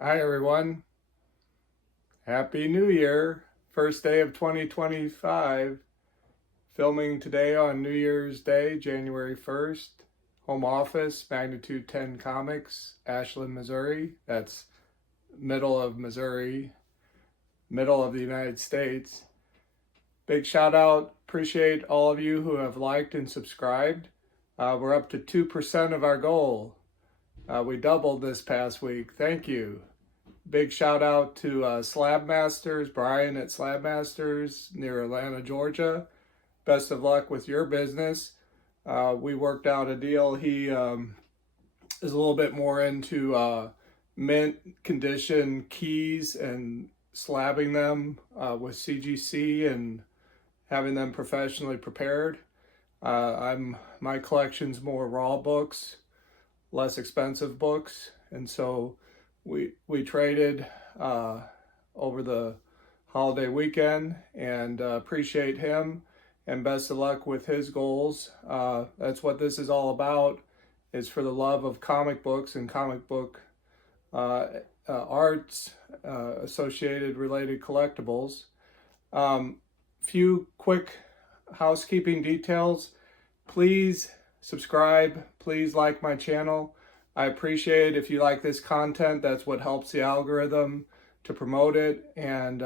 Hi everyone. Happy New Year. First day of 2025. Filming today on New Year's Day, January 1st. Home office, Magnitude 10 Comics, Ashland, Missouri. That's middle of Missouri, middle of the United States. Big shout out. Appreciate all of you who have liked and subscribed. We're up to 2% of our goal. We doubled this past week. Thank you. Big shout out to Slab Masters, Brian at Slab Masters near Atlanta, Georgia. Best of luck with your business. We worked out a deal. He is a little bit more into mint condition keys and slabbing them with CGC and having them professionally prepared. My collection's more raw books, less expensive books, and so we traded over the holiday weekend, and appreciate him and best of luck with his goals. That's what this is all about, is for the love of comic books and comic book arts, associated related collectibles. Few quick housekeeping details. Please subscribe, please like my channel. I appreciate if you like this content. That's what helps the algorithm to promote it, and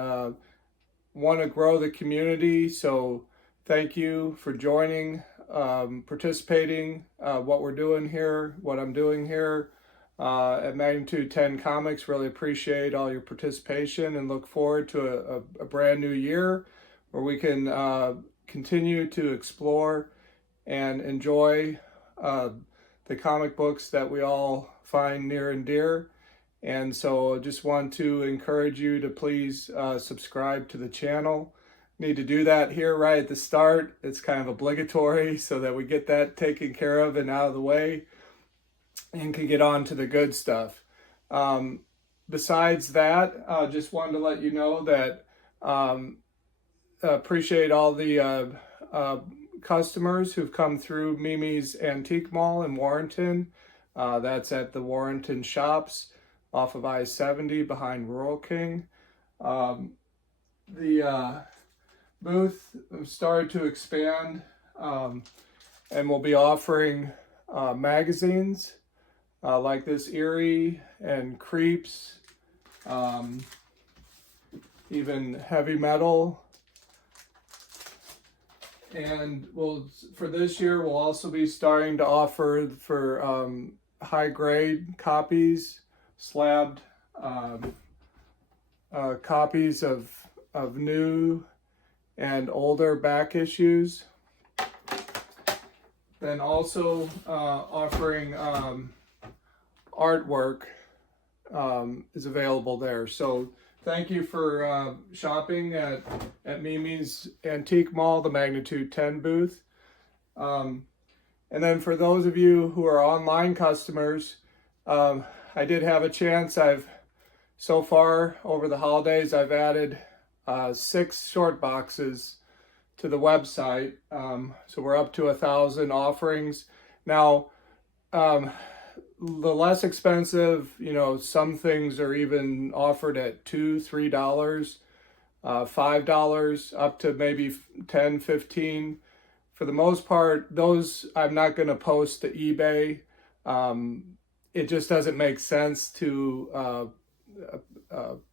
want to grow the community. So thank you for joining, participating, what we're doing here, what I'm doing here at Magnitude 10 Comics. Really appreciate all your participation and look forward to a brand new year where we can continue to explore and enjoy the comic books that we all find near and dear. And so just want to encourage you to please subscribe to the channel. Need to do that here right at the start. It's kind of obligatory so that we get that taken care of and out of the way and can get on to the good stuff. Besides that, just wanted to let you know that appreciate all the customers who've come through Mimi's Antique Mall in Warrenton. That's at the Warrenton Shops off of I-70 behind Rural King. The booth started to expand, and we'll be offering magazines like this Eerie and Creeps, even heavy metal. And for this year, we'll also be starting to offer for high grade copies, slabbed copies of new and older back issues. Then also offering artwork is available there. So thank you for shopping at Mimi's Antique Mall, the Magnitude 10 booth. And then for those of you who are online customers, I did have a chance. So far over the holidays, I've added 6 short boxes to the website. So we're up to 1,000 offerings. Now, the less expensive, some things are even offered at $2, $3, $5, up to maybe $10, $15. For the most part, those I'm not going to post to eBay. It just doesn't make sense to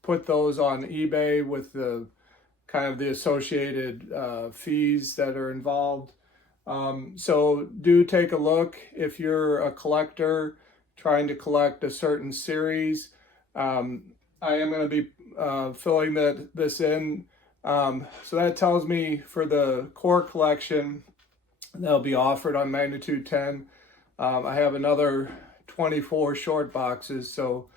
put those on eBay with the kind of the associated fees that are involved. So do take a look if you're a collector trying to collect a certain series. I am going to be filling this in. So that tells me for the core collection that'll be offered on Magnitude 10, I have another 24 short boxes, so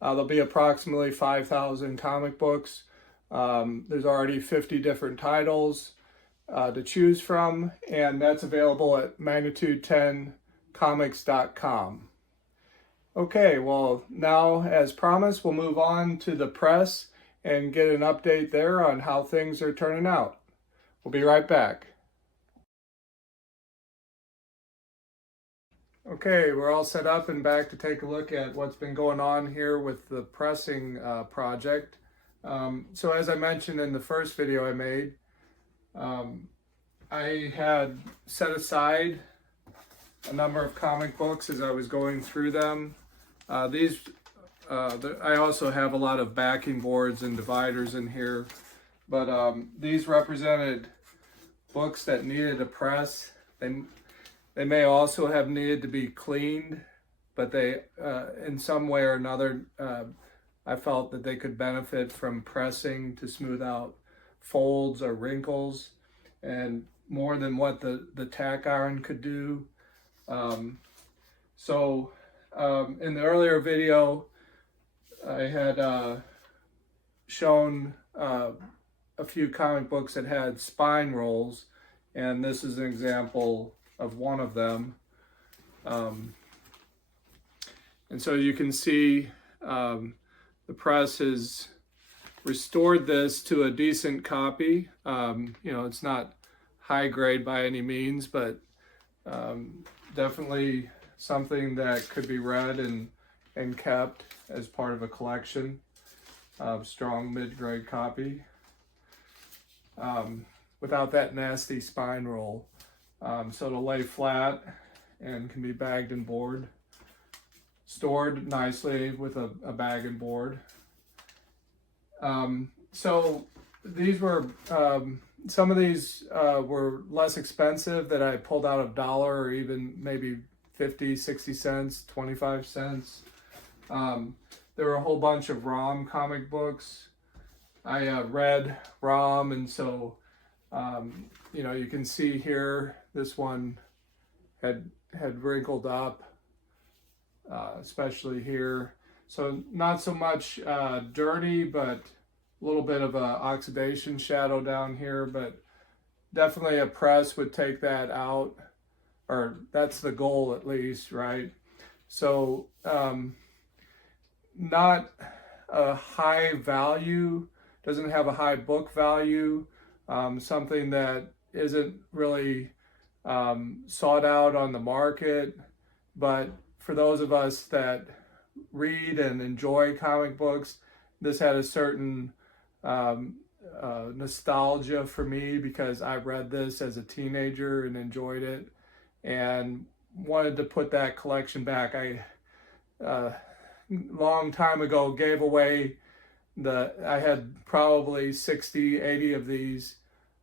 there'll be approximately 5,000 comic books. There's already 50 different titles to choose from, and that's available at magnitude10comics.com. Okay, well, now as promised, we'll move on to the press and get an update there on how things are turning out. We'll be right back. Okay, we're all set up and back to take a look at what's been going on here with the pressing project. So as I mentioned in the first video I made, I had set aside a number of comic books as I was going through them. I also have a lot of backing boards and dividers in here, but these represented books that needed a press. They may also have needed to be cleaned, but they, in some way or another, I felt that they could benefit from pressing to smooth out folds or wrinkles, and more than what the tack iron could do. In the earlier video, I had shown a few comic books that had spine rolls, and this is an example of one of them. And so you can see the press has restored this to a decent copy. You know, it's not high grade by any means, but definitely something that could be read and kept as part of a collection. Strong mid-grade copy without that nasty spine roll. So it'll lay flat and can be bagged and board, stored nicely with a bag and board. So these were, some of these were less expensive that I pulled out of dollar or even maybe 50, 60 cents, 25 cents. There were a whole bunch of ROM comic books. I read ROM, and so you know, you can see here this one had wrinkled up, especially here. So not so much dirty, but a little bit of a oxidation shadow down here, but definitely a press would take that out, or that's the goal at least, right? So not a high value, doesn't have a high book value, something that isn't really sought out on the market, but for those of us that read and enjoy comic books, this had a certain nostalgia for me because I read this as a teenager and enjoyed it and wanted to put that collection back. I long time ago gave away I had probably 60, 80 of these.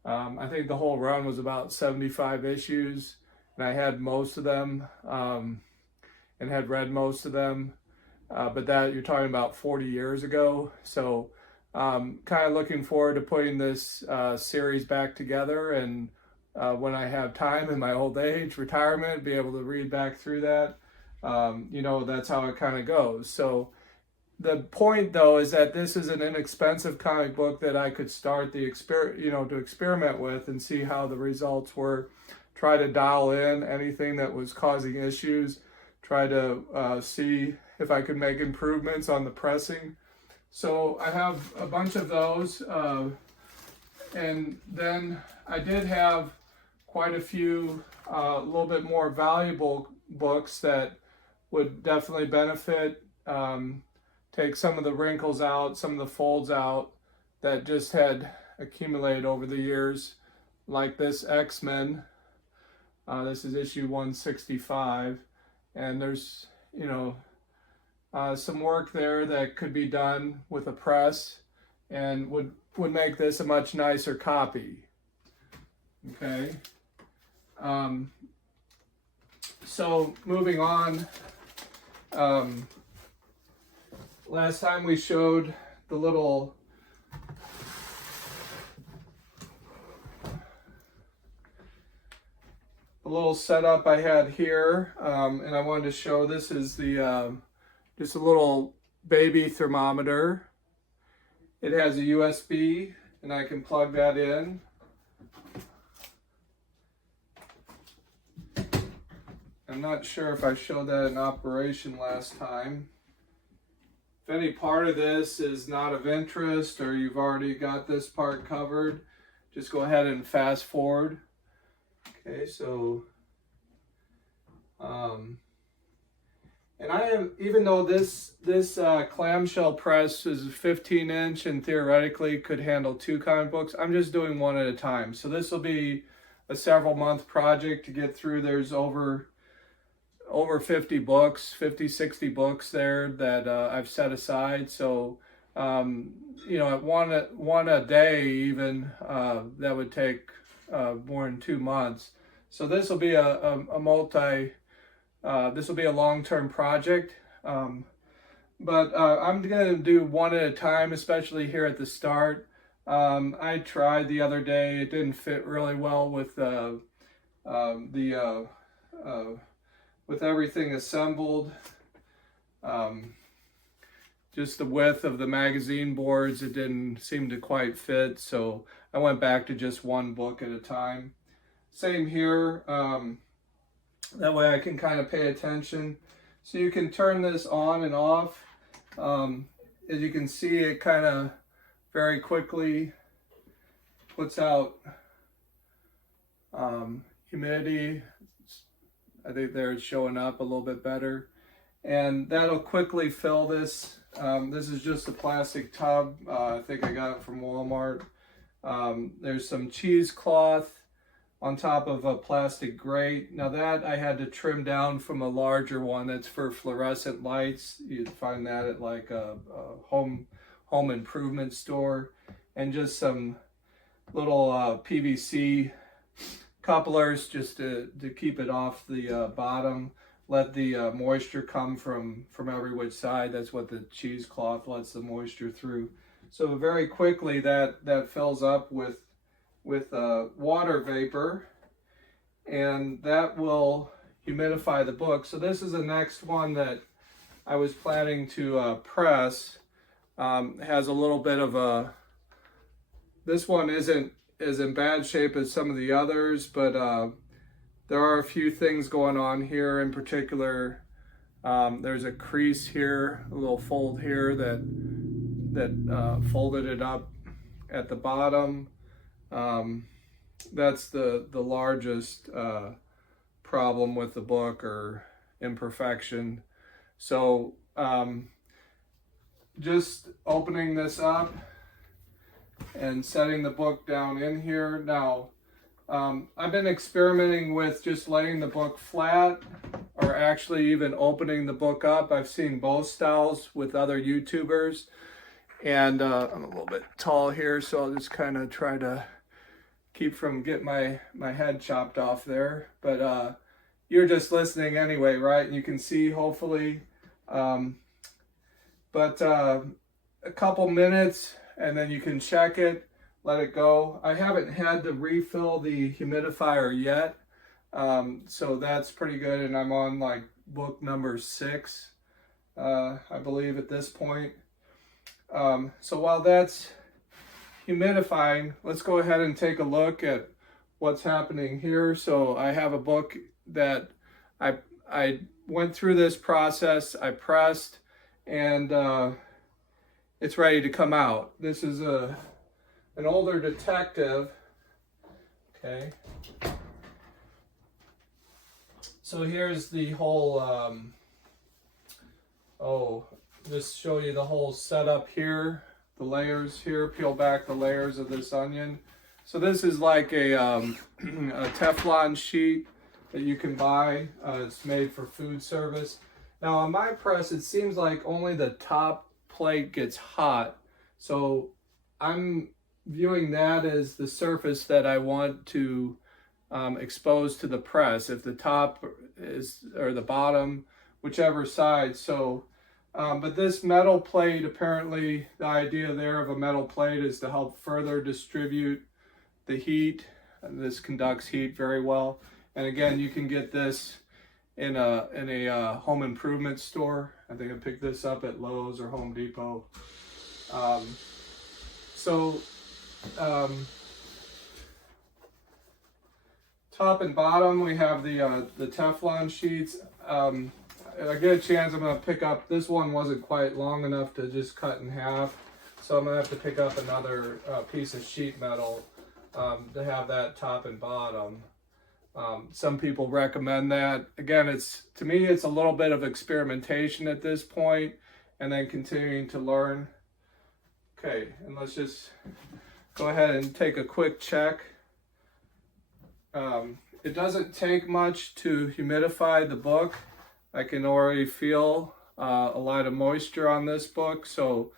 I think the whole run was about 75 issues, and I had most of them and had read most of them. But that you're talking about 40 years ago. So kind of looking forward to putting this series back together, and when I have time in my old age, retirement, be able to read back through that. You know, that's how it kind of goes. So the point though is that this is an inexpensive comic book that I could start to experiment with and see how the results were. Try to dial in anything that was causing issues. Try to see if I could make improvements on the pressing. So I have a bunch of those, and then I did have quite a few a little bit more valuable books that would definitely benefit. Take some of the wrinkles out, some of the folds out that just had accumulated over the years, like this X-Men. This is issue 165, and there's, you know, some work there that could be done with a press and would make this a much nicer copy. Okay. So moving on, last time we showed the little setup I had here, and I wanted to show this is the just a little baby thermometer. It has a USB, and I can plug that in. I'm not sure if I showed that in operation last time. If any part of this is not of interest or you've already got this part covered, just go ahead and fast forward. Okay, so And I have, even though this clamshell press is 15-inch and theoretically could handle 2 comic books, I'm just doing one at a time. So this will be a several-month project to get through. There's over 50 books, 50, 60 books there that I've set aside. So, you know, at one a day even, that would take more than 2 months. So this will be this will be a long-term project, but I'm going to do one at a time, especially here at the start. I tried the other day; it didn't fit really well with with everything assembled. Just the width of the magazine boards, it didn't seem to quite fit, so I went back to just one book at a time. Same here. That way I can kind of pay attention. So you can turn this on and off. As you can see, it kind of very quickly puts out humidity. I think there it's showing up a little bit better. And that'll quickly fill this. This is just a plastic tub. I think I got it from Walmart. There's some cheesecloth on top of a plastic grate. Now that I had to trim down from a larger one that's for fluorescent lights. You'd find that at like a home improvement store. And just some little PVC couplers just to keep it off the bottom. Let the moisture come from every which side. That's what the cheesecloth lets the moisture through. So very quickly that fills up with water vapor, and that will humidify the book. So this is the next one that I was planning to press. Has a little bit of a, this one isn't as in bad shape as some of the others, but there are a few things going on here. In particular, there's a crease here, a little fold here that folded it up at the bottom. That's the largest problem with the book, or imperfection. So just opening this up and setting the book down in here. Now I've been experimenting with just laying the book flat, or actually even opening the book up. I've seen both styles with other YouTubers, and I'm a little bit tall here, so I'll just kind of try to keep from getting my head chopped off there. But you're just listening anyway, right? You can see, hopefully. But a couple minutes, and then you can check it, let it go. I haven't had to refill the humidifier yet, so that's pretty good. And I'm on like book number 6, I believe, at this point. So while that's humidifying, let's go ahead and take a look at what's happening here. So I have a book that I went through this process, I pressed, and it's ready to come out. This is an older detective. Okay. So here's the whole, just show you the whole setup here. The layers here, peel back the layers of this onion. So this is like a Teflon sheet that you can buy. It's made for food service. Now on my press, it seems like only the top plate gets hot. So I'm viewing that as the surface that I want to expose to the press. If the top is, or the bottom, whichever side. So but this metal plate, apparently the idea there of a metal plate is to help further distribute the heat. And this conducts heat very well. And again, you can get this in a home improvement store. I think I picked this up at Lowe's or Home Depot. Top and bottom, we have the Teflon sheets. I get a chance, I'm going to pick up, this one wasn't quite long enough to just cut in half, so I'm going to have to pick up another piece of sheet metal to have that top and bottom. Some people recommend that. Again, to me, it's a little bit of experimentation at this point, and then continuing to learn. Okay, and let's just go ahead and take a quick check. It doesn't take much to humidify the book. I can already feel a lot of moisture on this book, so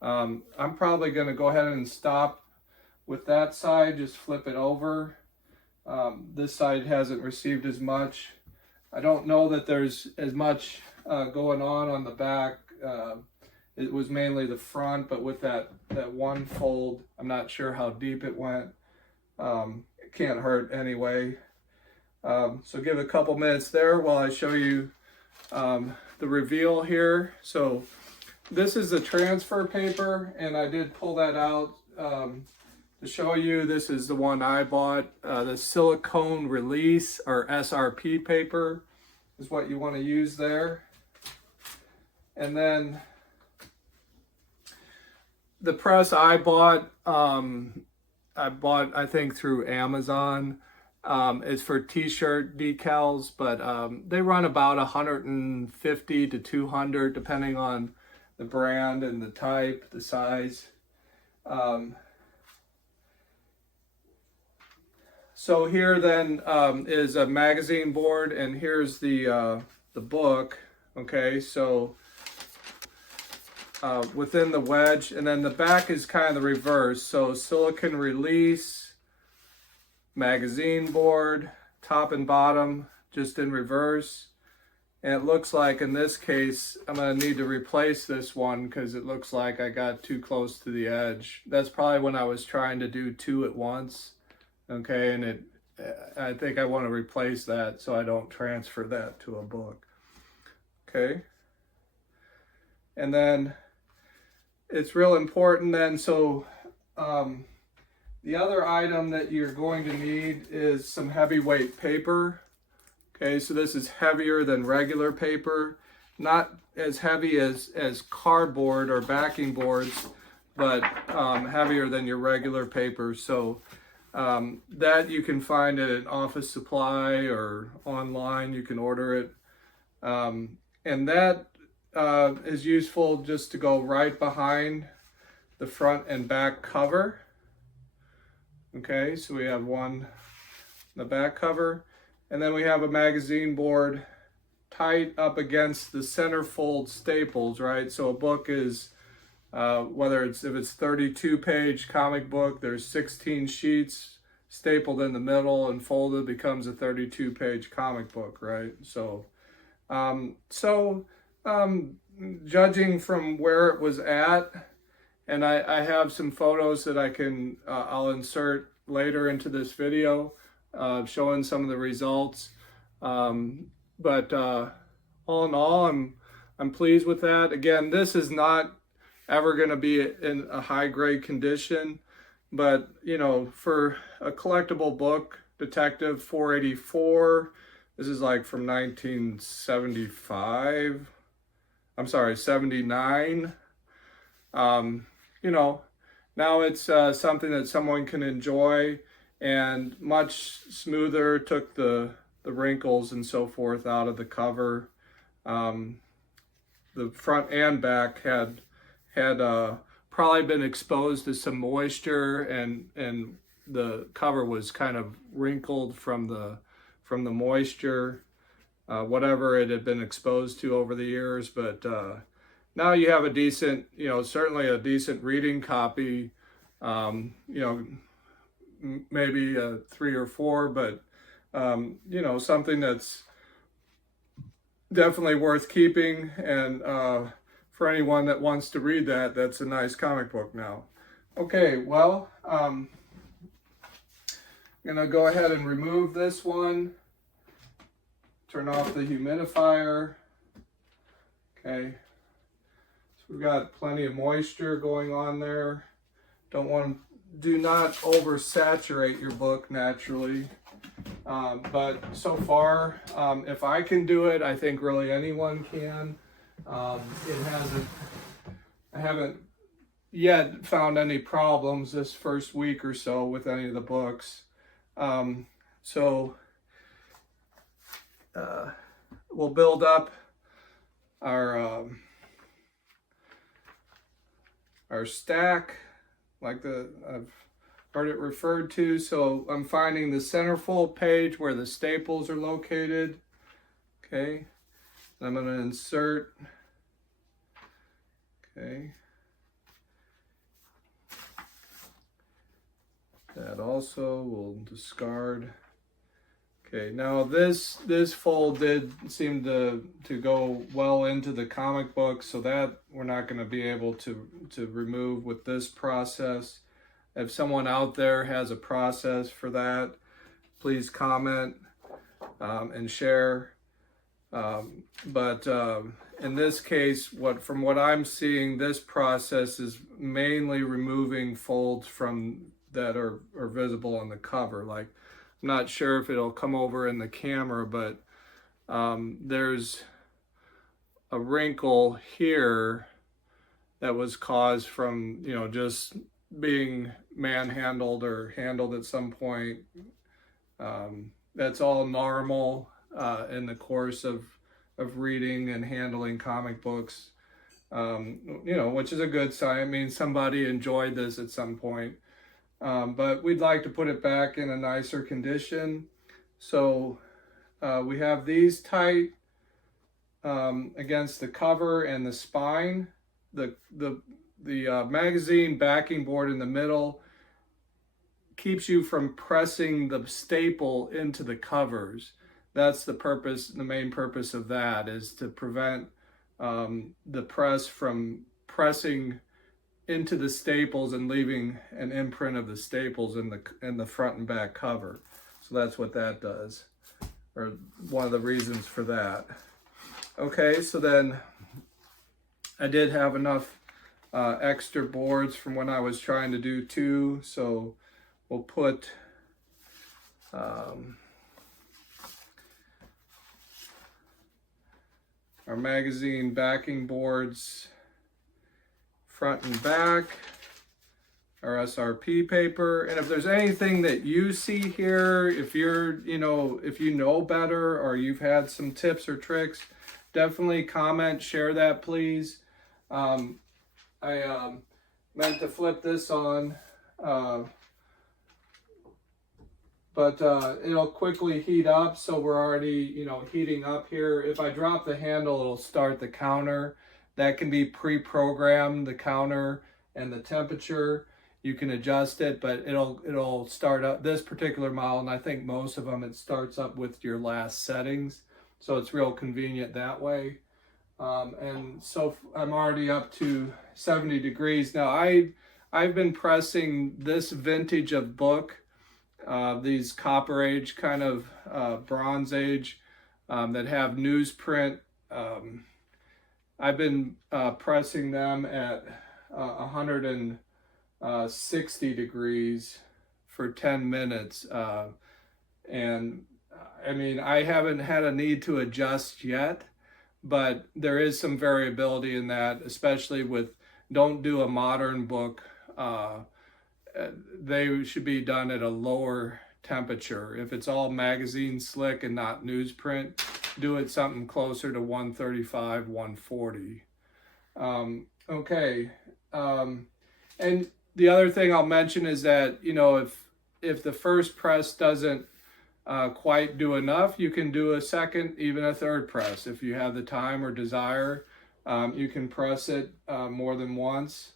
I'm probably going to go ahead and stop with that side, just flip it over. This side hasn't received as much. I don't know that there's as much going on the back. It was mainly the front, but with that one fold, I'm not sure how deep it went. It can't hurt anyway. So give a couple minutes there while I show you the reveal here. So this is the transfer paper, and I did pull that out to show you. This is the one I bought. The silicone release, or SRP paper, is what you want to use there. And then the press I bought, I think through Amazon. It's for t-shirt decals, but they run about 150 to 200 depending on the brand and the type, the size. So here then is a magazine board, and here's the book. Okay, so within the wedge, and then the back is kind of the reverse. So silicone release, magazine board, top and bottom just in reverse. And it looks like in this case I'm going to need to replace this one because it looks like I got too close to the edge. That's probably when I was trying to do two at once. Okay, and I think I want to replace that so I don't transfer that to a book. Okay, and then it's real important then, so the other item that you're going to need is some heavyweight paper. Okay, so this is heavier than regular paper, not as heavy as cardboard or backing boards, but heavier than your regular paper. So that you can find at an office supply or online, you can order it. And that is useful just to go right behind the front and back cover. Okay, so we have one in the back cover, and then we have a magazine board tight up against the centerfold staples, right? So a book is, if it's 32 page comic book, there's 16 sheets stapled in the middle and folded, becomes a 32 page comic book, right? So, judging from where it was at, and I have some photos that I'll insert later into this video, showing some of the results. But all in all, I'm pleased with that. Again, this is not ever going to be in a high grade condition, but you know, for a collectible book, Detective 484, this is like from 1975. I'm sorry, 79. You know, now it's something that someone can enjoy, and much smoother. Took the wrinkles and so forth out of the cover. The front and back had probably been exposed to some moisture, and the cover was kind of wrinkled from the moisture, whatever it had been exposed to over the years. But now you have a decent, certainly a decent reading copy, maybe 3 or 4, but something that's definitely worth keeping. And for anyone that wants to read that, that's a nice comic book now. Okay, well, I'm gonna go ahead and remove this one, turn off the humidifier. Okay, so we've got plenty of moisture going on there. Do not oversaturate your book naturally. But so far, if I can do it, I think really anyone can. I haven't yet found any problems this first week or so with any of the books. So we'll build up our stack like I've heard it referred to. So I'm finding the centerfold page where the staples are located. Okay, I'm going to insert. Okay, that also will discard. Okay, now this fold did seem to go well into the comic book, so that we're not going to be able to remove with this process. If someone out there has a process for that, please comment and share. But in this case, from what I'm seeing, this process is mainly removing folds from that are visible on the cover. Like, I'm not sure if it'll come over in the camera, but there's a wrinkle here that was caused from, you know, just being manhandled or handled at some point. That's all normal in the course of reading and handling comic books, you know, which is a good sign. It means somebody enjoyed this at some point. But we'd like to put it back in a nicer condition. So we have these tight against the cover and the spine. The magazine backing board in the middle keeps you from pressing the staple into the covers. That's the purpose, the main purpose of that is to prevent the press from pressing into the staples and leaving an imprint of the staples in the front and back cover. So that's what that does, or one of the reasons for that. Okay, so then I did have enough extra boards from when I was trying to do two, so we'll put our magazine backing boards front and back, our SRP paper. And if there's anything that you see here, if you know better or you've had some tips or tricks, definitely comment, share that, please. I meant to flip this on, but it'll quickly heat up, so we're already, heating up here. If I drop the handle, it'll start the counter. That can be pre-programmed, the counter and the temperature. You can adjust it, but it'll start up this particular model, and I think most of them, it starts up with your last settings. So it's real convenient that way. And so I'm already up to 70 degrees. Now I've been pressing this vintage of book, these Copper Age kind of Bronze Age that have newsprint. I've been pressing them at 160 degrees for 10 minutes. And I mean, I haven't had a need to adjust yet, but there is some variability in that, especially with, don't do a modern book. They should be done at a lower temperature. If it's all magazine slick and not newsprint, do it something closer to 135, 140. Okay. And the other thing I'll mention is that, if the first press doesn't quite do enough, you can do a second, even a third press. If you have the time or desire, you can press it more than once.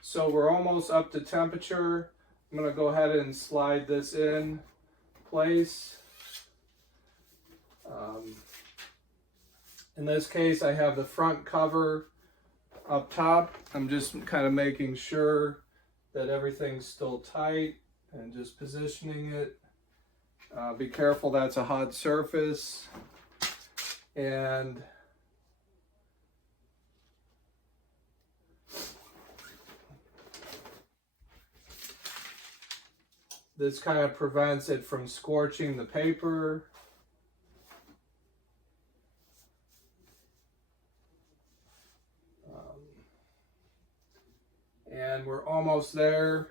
So we're almost up to temperature. I'm going to go ahead and slide this in place. In this case, I have the front cover up top. I'm just kind of making sure that everything's still tight and just positioning it. Be careful, that's a hot surface. And this kind of prevents it from scorching the paper. And we're almost there.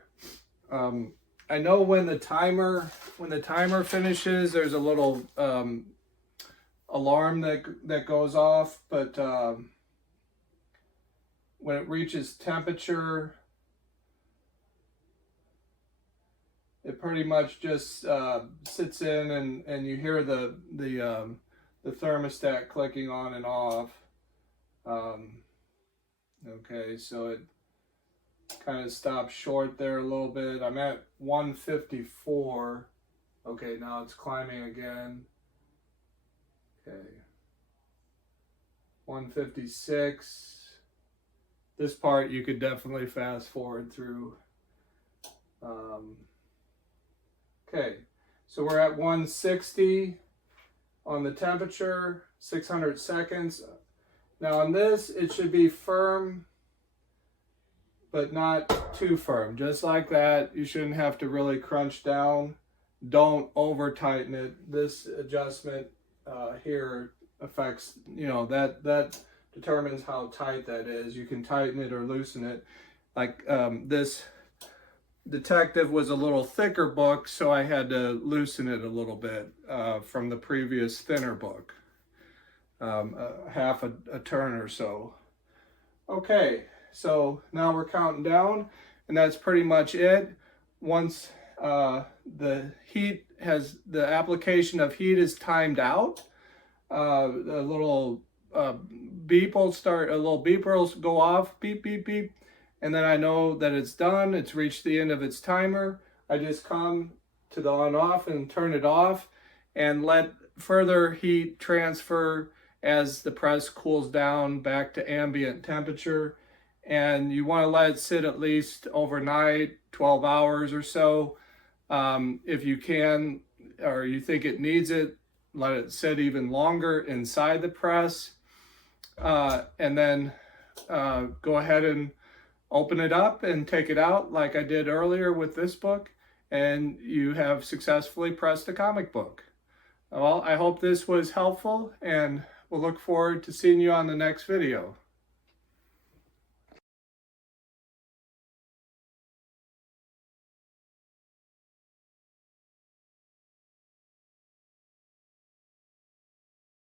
I know when the timer finishes, there's a little alarm that goes off, but when it reaches temperature, it pretty much just sits in, and you hear the thermostat clicking on and off. Okay, so it kind of stops short there a little bit. I'm at 154. Okay, now it's climbing again. Okay, 156. This part you could definitely fast forward through. Okay, so we're at 160 on the temperature, 600 seconds. Now on this, it should be firm, but not too firm. Just like that, you shouldn't have to really crunch down. Don't over tighten it. This adjustment here affects, that determines how tight that is. You can tighten it or loosen it. Like this Detective was a little thicker book, so I had to loosen it a little bit from the previous thinner book. Half a turn or so. Okay, so now we're counting down, and that's pretty much it. Once the application of heat is timed out, the little beep will start, a little beeper will go off, beep, beep, beep, and then I know that it's done, it's reached the end of its timer. I just come to the on-off and turn it off and let further heat transfer as the press cools down back to ambient temperature. And you want to let it sit at least overnight, 12 hours or so. If you can, or you think it needs it, let it sit even longer inside the press. And then go ahead and open it up and take it out like I did earlier with this book, and you have successfully pressed a comic book. Well, I hope this was helpful, and we'll look forward to seeing you on the next video.